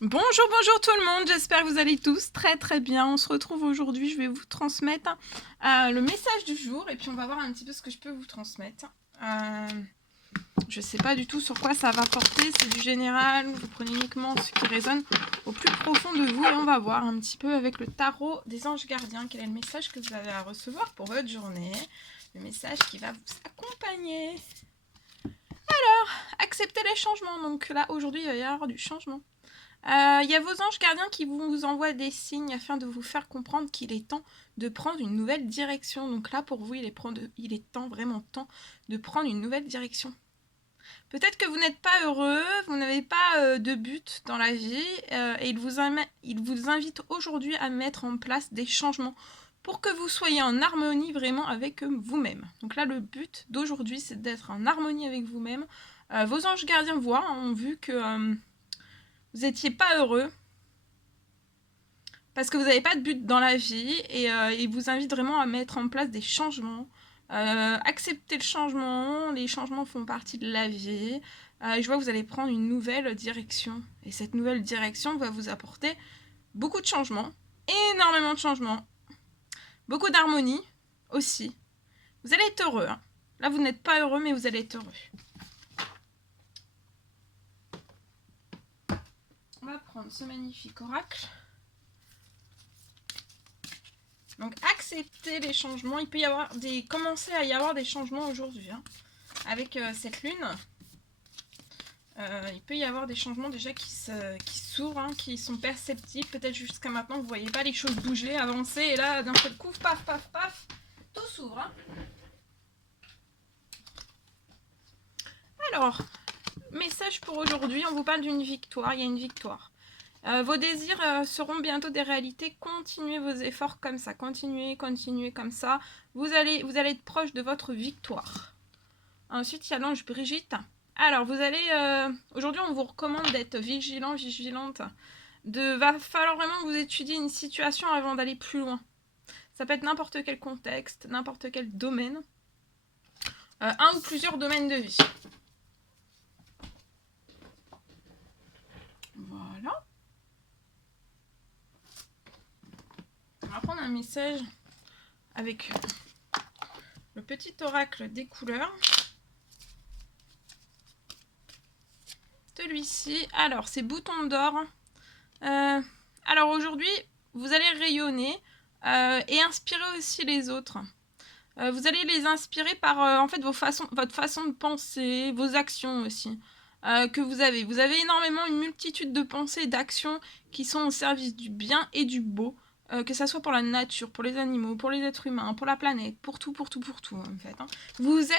Bonjour, bonjour tout le monde, j'espère que vous allez tous très bien. On se retrouve aujourd'hui, je vais vous transmettre le message du jour et puis on va voir un petit peu ce que je peux vous transmettre. Je sais pas du tout sur quoi ça va porter, c'est du général, vous prenez uniquement ce qui résonne au plus profond de vous et on va voir un petit peu avec le tarot des anges gardiens quel est le message que vous avez à recevoir pour votre journée, le message qui va vous accompagner. Alors, acceptez les changements, donc là aujourd'hui il va y avoir du changement. Il y a vos anges gardiens qui vous envoient des signes afin de vous faire comprendre qu'il est temps de prendre une nouvelle direction. Donc là, pour vous, il est temps, vraiment temps, de prendre une nouvelle direction. Peut-être que vous n'êtes pas heureux, vous n'avez pas de but dans la vie, et il vous invite aujourd'hui à mettre en place des changements pour que vous soyez en harmonie vraiment avec vous-même. Donc là, le but d'aujourd'hui, c'est d'être en harmonie avec vous-même. Vos anges gardiens ont vu que vous n'étiez pas heureux, parce que vous n'avez pas de but dans la vie et il vous invite vraiment à mettre en place des changements. Accepter le changement, les changements font partie de la vie. Je vois que vous allez prendre une nouvelle direction et cette nouvelle direction va vous apporter beaucoup de changements, énormément de changements, beaucoup d'harmonie aussi. Vous allez être heureux. Hein. Là, vous n'êtes pas heureux, mais vous allez être heureux. On va prendre ce magnifique oracle. Donc accepter les changements, il peut y avoir commencer à y avoir des changements aujourd'hui. Hein. Avec cette lune, il peut y avoir des changements déjà qui s'ouvrent, hein, qui sont perceptibles. Peut-être jusqu'à maintenant vous ne voyez pas les choses bouger, avancer, et là d'un seul coup, paf, paf, paf, tout s'ouvre. Hein. Alors, message pour aujourd'hui, on vous parle d'une victoire, il y a une victoire. Vos désirs seront bientôt des réalités. Continuez vos efforts comme ça. Continuez comme ça. Vous allez être proche de votre victoire. Ensuite, il y a l'ange Brigitte. Alors, vous allez... aujourd'hui, on vous recommande d'être vigilant, vigilante. Va falloir vraiment que vous étudiez une situation avant d'aller plus loin. Ça peut être n'importe quel contexte, n'importe quel domaine. Un ou plusieurs domaines de vie. Voilà. On va prendre un message avec le petit oracle des couleurs. Celui-ci, alors c'est bouton d'or. Alors aujourd'hui, vous allez rayonner et inspirer aussi les autres. Vous allez les inspirer par en fait votre façon de penser, vos actions aussi que vous avez. Vous avez énormément une multitude de pensées et d'actions qui sont au service du bien et du beau, que ça soit pour la nature, pour les animaux, pour les êtres humains, pour la planète, pour tout en fait. Hein. Vous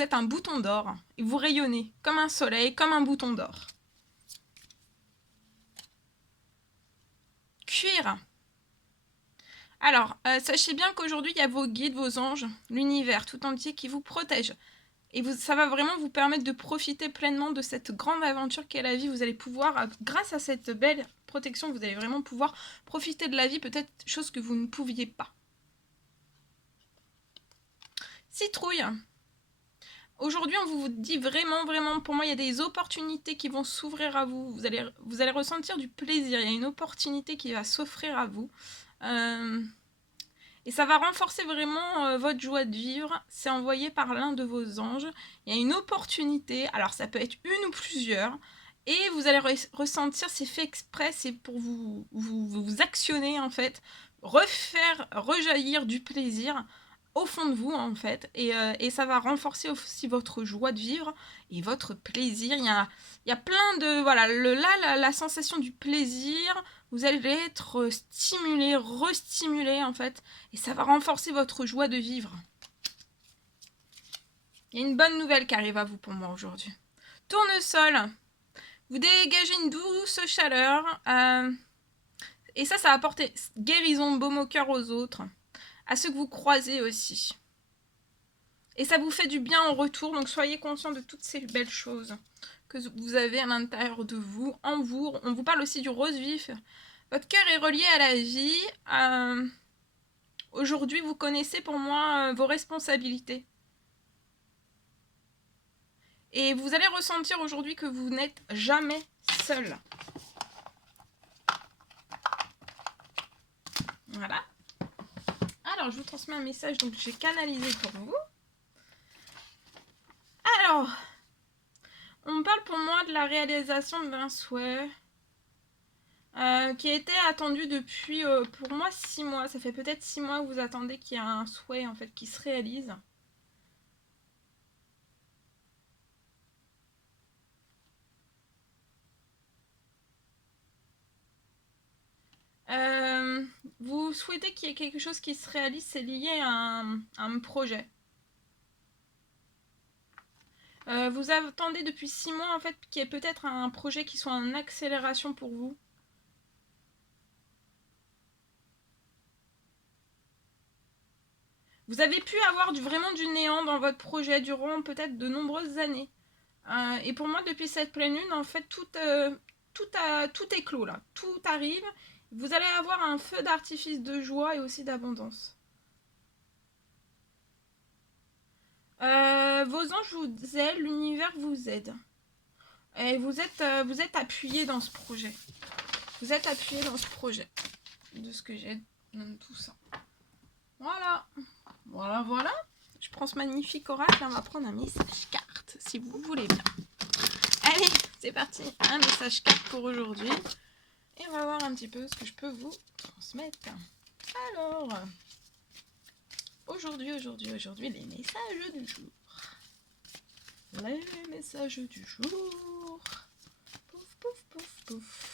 êtes un bouton d'or et vous rayonnez comme un soleil, comme un bouton d'or. Cuir. Alors, sachez bien qu'aujourd'hui, il y a vos guides, vos anges, l'univers tout entier qui vous protège. Et ça va vraiment vous permettre de profiter pleinement de cette grande aventure qu'est la vie. Vous allez pouvoir, grâce à cette belle protection, vous allez vraiment pouvoir profiter de la vie, peut-être chose que vous ne pouviez pas. Citrouille. Aujourd'hui, on vous dit vraiment, pour moi, il y a des opportunités qui vont s'ouvrir à vous. Vous allez ressentir du plaisir. Il y a une opportunité qui va s'offrir à vous. Et ça va renforcer vraiment votre joie de vivre. C'est envoyé par l'un de vos anges. Il y a une opportunité. Alors, ça peut être une ou plusieurs. Et vous allez ressentir, c'est fait exprès, c'est pour vous actionner, en fait. Refaire rejaillir du plaisir au fond de vous, en fait. Et ça va renforcer aussi votre joie de vivre et votre plaisir. Il y a plein de... Voilà, la sensation du plaisir... Vous allez être stimulé, restimulé en fait, et ça va renforcer votre joie de vivre. Il y a une bonne nouvelle qui arrive à vous pour moi aujourd'hui. Tournesol, vous dégagez une douce chaleur, et ça va apporter guérison, baume au cœur aux autres, à ceux que vous croisez aussi. Et ça vous fait du bien en retour, donc soyez conscient de toutes ces belles choses que vous avez à l'intérieur de vous, en vous. On vous parle aussi du rose vif. Votre cœur est relié à la vie. Aujourd'hui, vous connaissez pour moi vos responsabilités. Et vous allez ressentir aujourd'hui que vous n'êtes jamais seul. Voilà. Alors, je vous transmets un message, donc j'ai canalisé pour vous. Alors, on me parle pour moi de la réalisation d'un souhait qui a été attendu depuis, pour moi, 6 mois. Ça fait peut-être 6 mois que vous attendez qu'il y ait un souhait, en fait, qui se réalise. Vous souhaitez qu'il y ait quelque chose qui se réalise, c'est lié à un projet. Vous attendez depuis 6 mois en fait qu'il y ait peut-être un projet qui soit en accélération pour vous. Vous avez pu avoir vraiment du néant dans votre projet durant peut-être de nombreuses années. Et pour moi, depuis cette pleine lune, en fait, tout est clos là. Tout arrive. Vous allez avoir un feu d'artifice de joie et aussi d'abondance. Vos anges vous aident, l'univers vous aide. Et vous êtes appuyé dans ce projet. Vous êtes appuyé dans ce projet. De ce que j'ai dans tout ça. Voilà. Voilà. Je prends ce magnifique oracle. On va prendre un message carte, si vous voulez bien. Allez, c'est parti. Un message carte pour aujourd'hui. Et on va voir un petit peu ce que je peux vous transmettre. Alors, aujourd'hui, les messages du jour. Les messages du jour. Pouf, pouf, pouf, pouf.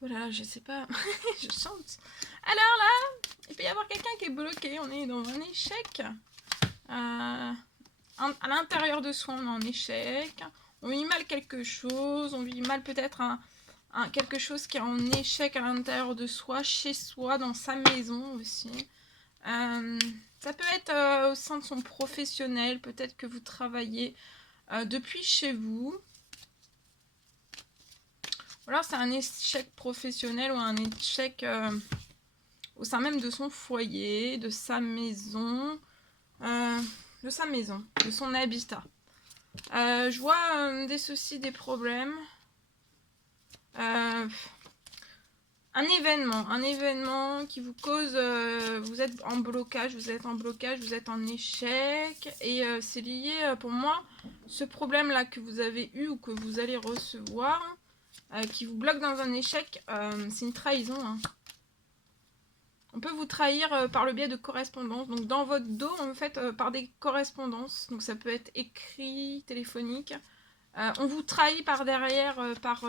Voilà, je sais pas, je chante. Alors là, il peut y avoir quelqu'un qui est bloqué, on est dans un échec. À l'intérieur de soi, on est en échec. On vit mal quelque chose, on vit mal peut-être quelque chose qui est en échec à l'intérieur de soi, chez soi, dans sa maison aussi. Ça peut être au sein de son professionnel, peut-être que vous travaillez depuis chez vous. Ou alors c'est un échec professionnel ou un échec au sein même de son foyer, de sa maison, de son habitat. Je vois des soucis, des problèmes. Un événement qui vous cause, vous êtes en blocage, vous êtes en échec, et c'est lié pour moi, ce problème-là que vous avez eu ou que vous allez recevoir, qui vous bloque dans un échec, c'est une trahison. Hein. On peut vous trahir par le biais de correspondances, donc dans votre dos, en fait, par des correspondances, donc ça peut être écrit, téléphonique. On vous trahit par derrière, par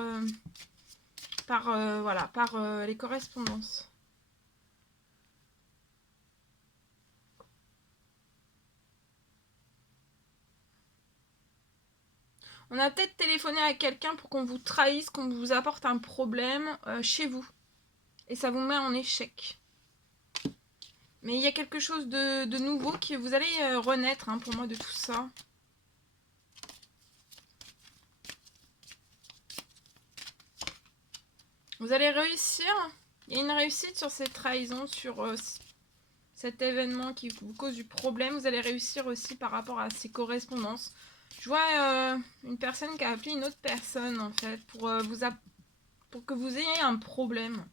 les correspondances. On a peut-être téléphoné à quelqu'un pour qu'on vous trahisse, qu'on vous apporte un problème chez vous. Et ça vous met en échec. Mais il y a quelque chose de nouveau qui vous allez renaître hein, pour moi de tout ça. Vous allez réussir. Il y a une réussite sur cette trahison, sur cet événement qui vous cause du problème. Vous allez réussir aussi par rapport à ces correspondances. Je vois une personne qui a appelé une autre personne en fait pour que vous ayez un problème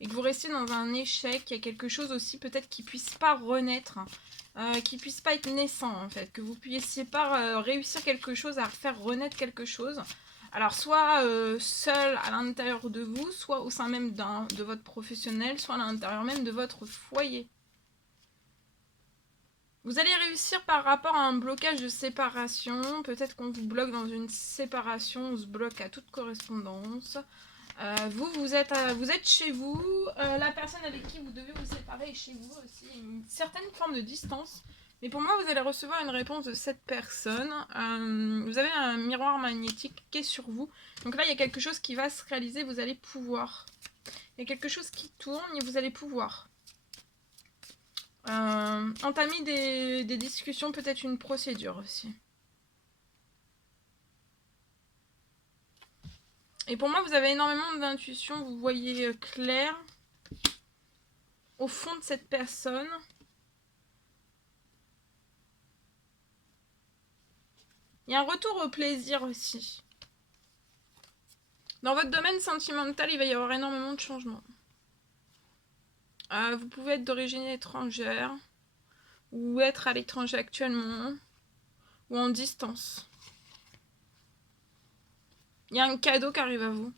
et que vous restiez dans un échec. Il y a quelque chose aussi peut-être qui puisse pas renaître, qui puisse pas être naissant en fait, que vous puissiez pas réussir quelque chose, à faire renaître quelque chose. Alors soit seul à l'intérieur de vous, soit au sein même de votre professionnel, soit à l'intérieur même de votre foyer. Vous allez réussir par rapport à un blocage de séparation. Peut-être qu'on vous bloque dans une séparation, on se bloque à toute correspondance. Vous êtes chez vous. La personne avec qui vous devez vous séparer est chez vous aussi. Une certaine forme de distance. Mais pour moi, vous allez recevoir une réponse de cette personne. Vous avez un miroir magnétique qui est sur vous. Donc là, il y a quelque chose qui va se réaliser. Vous allez pouvoir. Il y a quelque chose qui tourne et vous allez pouvoir. Entamer des discussions, peut-être une procédure aussi. Et pour moi, vous avez énormément d'intuition, vous voyez clair. au fond de cette personne. Il y a un retour au plaisir aussi. Dans votre domaine sentimental, il va y avoir énormément de changements. Vous pouvez être d'origine étrangère, ou être à l'étranger actuellement, ou en distance. Il y a un cadeau qui arrive à vous.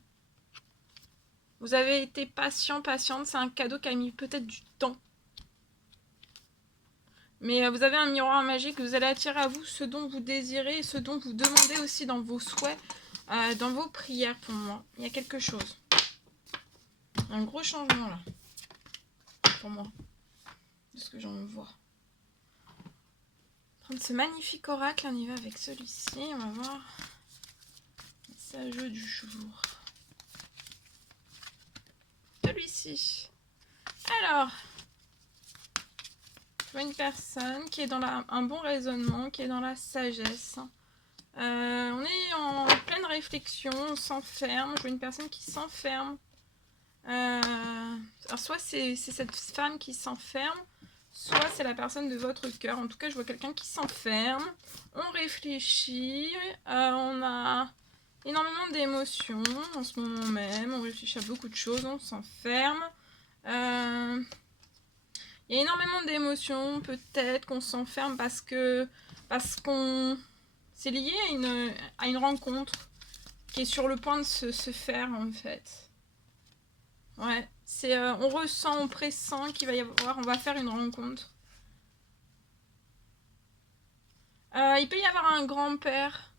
Vous avez été patient, patiente, c'est un cadeau qui a mis peut-être du temps. Mais vous avez un miroir magique, vous allez attirer à vous ce dont vous désirez et ce dont vous demandez aussi dans vos souhaits, dans vos prières pour moi. Il y a quelque chose. Un gros changement là. Pour moi. De ce que j'en vois. Prendre ce magnifique oracle, on y va avec celui-ci. On va voir. Message du jour. Celui-ci. Alors. Je vois une personne qui est dans un bon raisonnement, qui est dans la sagesse. On est en pleine réflexion, on s'enferme. Je vois une personne qui s'enferme. Alors soit c'est cette femme qui s'enferme, soit c'est la personne de votre cœur. En tout cas, je vois quelqu'un qui s'enferme. On réfléchit. On a énormément d'émotions en ce moment même. On réfléchit à beaucoup de choses. On s'enferme. Il y a énormément d'émotions. Peut-être qu'on s'enferme parce qu'on c'est lié à une rencontre qui est sur le point de se faire en fait. Ouais, c'est on ressent, on pressent qu'il va y avoir, on va faire une rencontre. Il peut y avoir un grand-père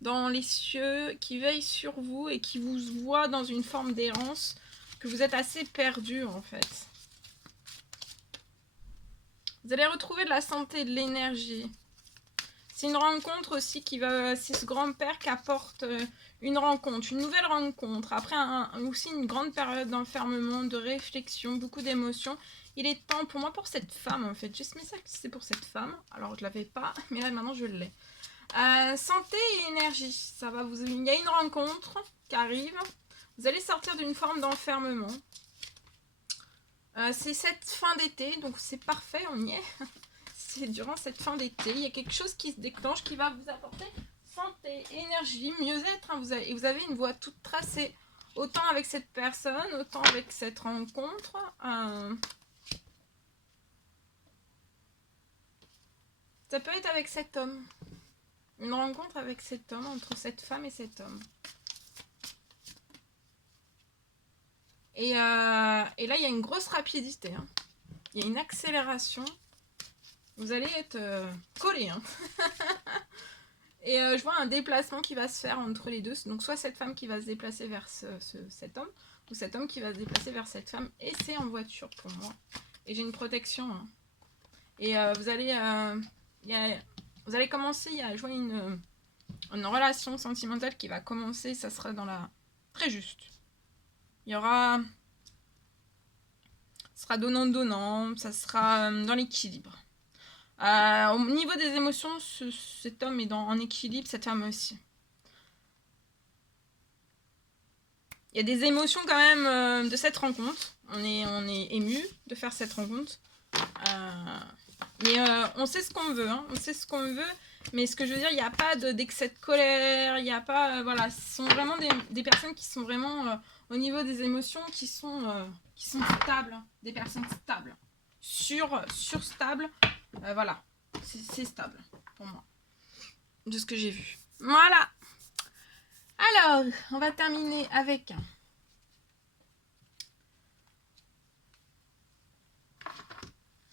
dans les cieux qui veille sur vous et qui vous voit dans une forme d'errance, que vous êtes assez perdu en fait. Vous allez retrouver de la santé et de l'énergie. C'est une rencontre aussi c'est ce grand-père qui apporte une rencontre, une nouvelle rencontre. Après aussi une grande période d'enfermement, de réflexion, beaucoup d'émotions. Il est temps pour moi, pour cette femme en fait. J'ai ce message que c'est pour cette femme. Alors je l'avais pas, mais là maintenant je l'ai. Santé et énergie, ça va vous. Il y a une rencontre qui arrive. Vous allez sortir d'une forme d'enfermement. C'est cette fin d'été, donc c'est parfait, on y est. C'est durant cette fin d'été, il y a quelque chose qui se déclenche qui va vous apporter santé, énergie, mieux-être. Hein. Vous avez une voie toute tracée, autant avec cette personne, autant avec cette rencontre. Ça peut être avec cet homme. Une rencontre avec cet homme, entre cette femme et cet homme. Et là, il y a une grosse rapidité. Hein. Il y a une accélération. Vous allez être collés. Hein. Et je vois un déplacement qui va se faire entre les deux. Donc soit cette femme qui va se déplacer vers cet homme, ou cet homme qui va se déplacer vers cette femme. Et c'est en voiture pour moi. Et j'ai une protection. Hein. Et vous allez commencer, je vois une relation sentimentale qui va commencer. Ça sera dans la... Très juste. Il y aura... Ça sera donnant-donnant. Ça sera dans l'équilibre. Au niveau des émotions, cet homme est en équilibre, cette femme aussi. Il y a des émotions quand même de cette rencontre. On est ému de faire cette rencontre. Mais on sait ce qu'on veut. Hein. On sait ce qu'on veut. Mais ce que je veux dire, il n'y a pas d'excès de colère. Il n'y a pas... voilà, ce sont vraiment des personnes qui sont vraiment au niveau des émotions qui sont stables. Des personnes stables. Surstables. Voilà. C'est stable pour moi. De ce que j'ai vu. Voilà. Alors, on va terminer avec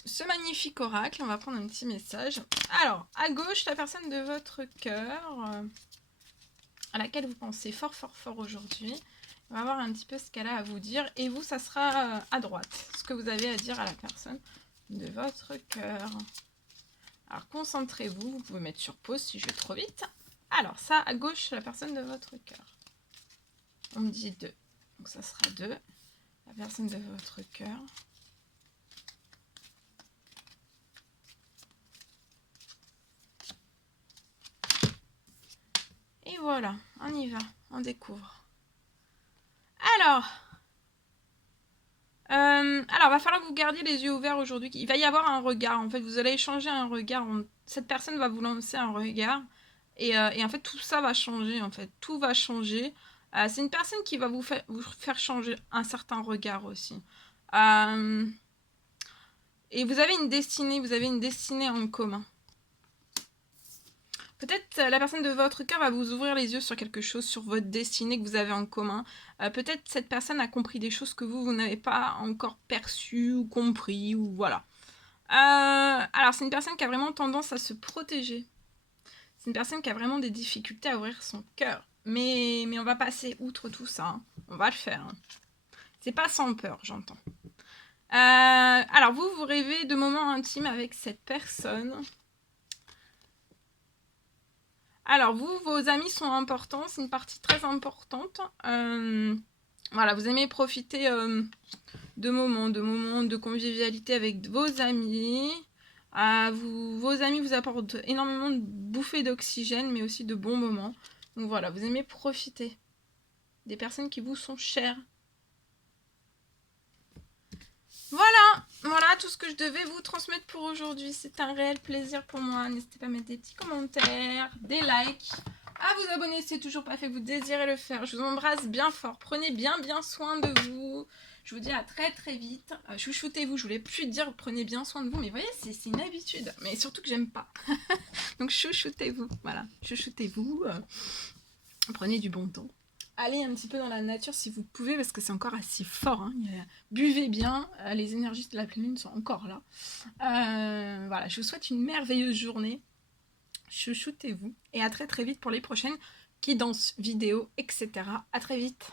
ce magnifique oracle. On va prendre un petit message. Alors, à gauche, la personne de votre cœur, à laquelle vous pensez fort, fort, fort aujourd'hui. On va voir un petit peu ce qu'elle a à vous dire. Et vous, ça sera à droite. Ce que vous avez à dire à la personne de votre cœur. Alors, concentrez-vous. Vous pouvez mettre sur pause si je vais trop vite. Alors, ça, à gauche, la personne de votre cœur. On me dit 2. Donc, ça sera 2. La personne de votre cœur. Et voilà, on y va. On découvre. Alors, Alors, va falloir que vous gardiez les yeux ouverts aujourd'hui. Il va y avoir un regard. En fait, vous allez échanger un regard. Cette personne va vous lancer un regard. Et en fait, tout ça va changer. En fait, tout va changer. C'est une personne qui va vous faire changer un certain regard aussi. Et vous avez une destinée en commun. Peut-être la personne de votre cœur va vous ouvrir les yeux sur quelque chose, sur votre destinée que vous avez en commun. Peut-être cette personne a compris des choses que vous n'avez pas encore perçues ou compris, ou voilà. Alors, c'est une personne qui a vraiment tendance à se protéger. C'est une personne qui a vraiment des difficultés à ouvrir son cœur. Mais on va passer outre tout ça. Hein. On va le faire. Hein. C'est pas sans peur, j'entends. Alors, vous rêvez de moments intimes avec cette personne. Alors, vos amis sont importants, c'est une partie très importante. Voilà, vous aimez profiter de moments de convivialité avec vos amis. Vos amis vous apportent énormément de bouffées d'oxygène, mais aussi de bons moments. Donc voilà, vous aimez profiter des personnes qui vous sont chères. Voilà tout ce que je devais vous transmettre pour aujourd'hui. C'est un réel plaisir pour moi. N'hésitez pas à mettre des petits commentaires, des likes, à vous abonner si c'est toujours pas fait, vous désirez le faire. Je vous embrasse bien fort. Prenez bien soin de vous. Je vous dis à très vite. Chouchoutez-vous. Je voulais plus dire prenez bien soin de vous, mais vous voyez, c'est une habitude. Mais surtout que j'aime pas. Donc chouchoutez-vous. Voilà, chouchoutez-vous. Prenez du bon temps. Allez un petit peu dans la nature si vous pouvez, parce que c'est encore assez fort. Hein. Buvez bien, les énergies de la pleine lune sont encore là. Voilà, je vous souhaite une merveilleuse journée. Chouchoutez-vous. Et à très vite pour les prochaines guidances, vidéos, etc. À très vite.